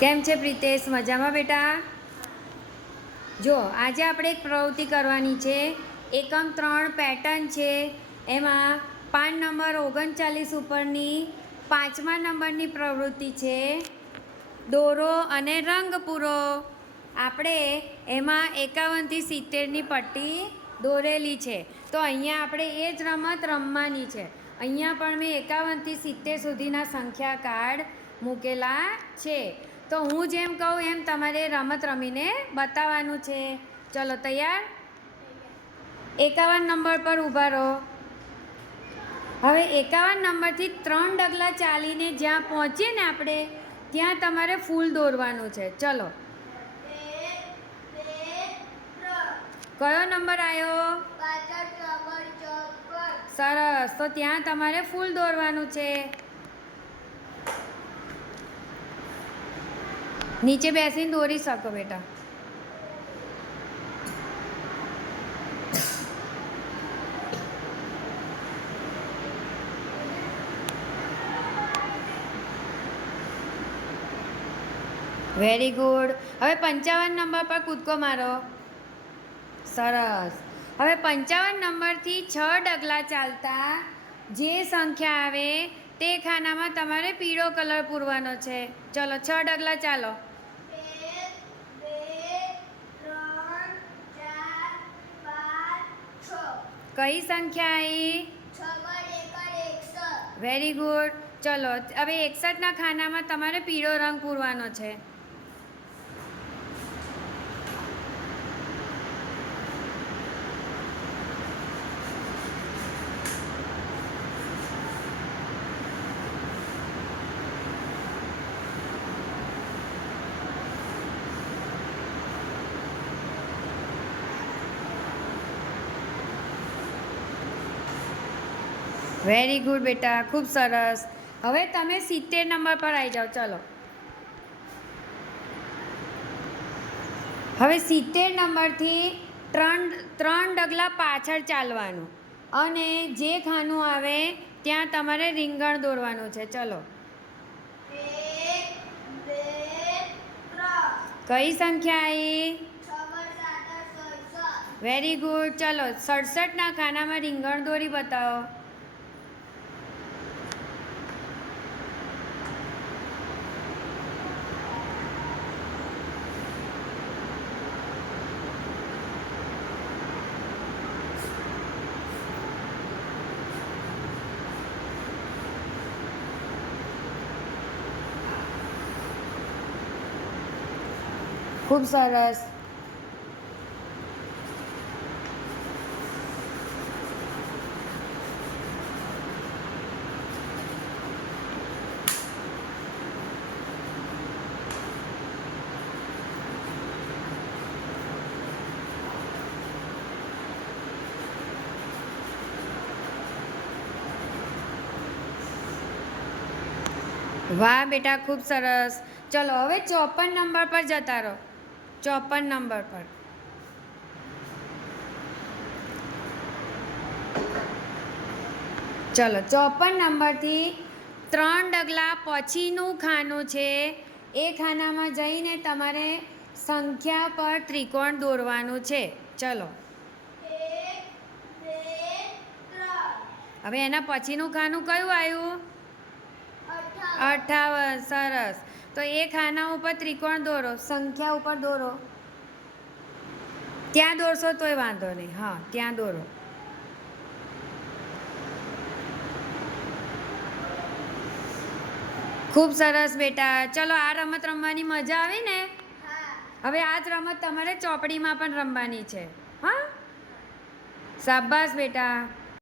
કેમ છે પ્રિતેશ? મજામાં બેટા? જો આજે આપણે એક પ્રવૃત્તિ કરવાની છે. એકમ 3 પેટર્ન છે. એમાં પાન નંબર 39 ઉપરની 5મા નંબરની પ્રવૃત્તિ છે દોરો અને રંગ પૂરો. આપણે એમાં 51 થી 70ની પટ્ટી દોરેલી છે. તો અહીંયા આપણે એ જ રમત રમવાની છે. અહીંયા પણ મેં 51 થી 70 સુધીના સંખ્યા કાર્ડ મૂકેલા છે. તો હું જેમ કહું એમ તમારે રમત રમીને બતાવવાનું છે. ચલો તૈયાર? 51 નંબર પર ઊભા રહો. હવે 51 નંબરથી 3 ડગલા ચાલીને જ્યાં પહોંચીએ ને આપણે ત્યાં તમારે ફૂલ દોરવાનું છે. ચલો. કયો નંબર આવ્યો? સરસ. તો ત્યાં તમારે ફૂલ દોરવાનું છે. નીચે બેસીને દોરી શકો બેટા. Very good. હવે 55 નંબર પર કૂદકો મારો. સરસ. હવે 55 નંબરથી 6 ડગલા ચાલતા જે સંખ્યા આવે તે ખાનામાં તમારે પીળો કલર પૂરવાનો છે. ચલો 6 ડગલા ચાલો. 1 2 3 4 5 6. કઈ સંખ્યા આવી? Very good. ચલો હવે 61ના ખાનામાં તમારે પીળો રંગ પૂરવાનો છે. વેરી ગુડ બેટા, ખૂબ સરસ. હવે તમે 70 નંબર પર આવી જાઓ. ચલો. હવે 70 નંબરથી 3 ડગલા પાછળ ચાલવાનું અને જે ખાનું આવે ત્યાં તમારે રીંગણ દોરવાનું છે. ચલો. 1 2 3. કઈ સંખ્યા આવી? Very good. ચલો 67ના ખાનામાં રીંગણ દોરી બતાવો. ખૂબ સરસ. વાહ બેટા, ખૂબ સરસ. ચલો હવે 54 નંબર પર જતા રહો. 54 નંબર પર. ચલો 54 નંબરથી 3 ડગલા પછીનું ખાનું છે એ ખાનામાં જઈને તમારે સંખ્યા પર ત્રિકોણ દોરવાનું છે. ચલો. 1 2 3. હવે એના પછીનું ખાનું કયું આવ્યું? 58. સરસ. તો એ ખાના ઉપર ત્રિકોણ દોરો, સંખ્યા ઉપર દોરો. ત્યાં દોરશો તોય વાંધો નહીં. હા, ત્યાં દોરો. ખૂબ સરસ બેટા. ચલો, આ રમત રમવાની મજા આવી ને? હવે આ જ રમત તમારે ચોપડીમાં પણ રમવાની છે. હા, શાબાશ બેટા.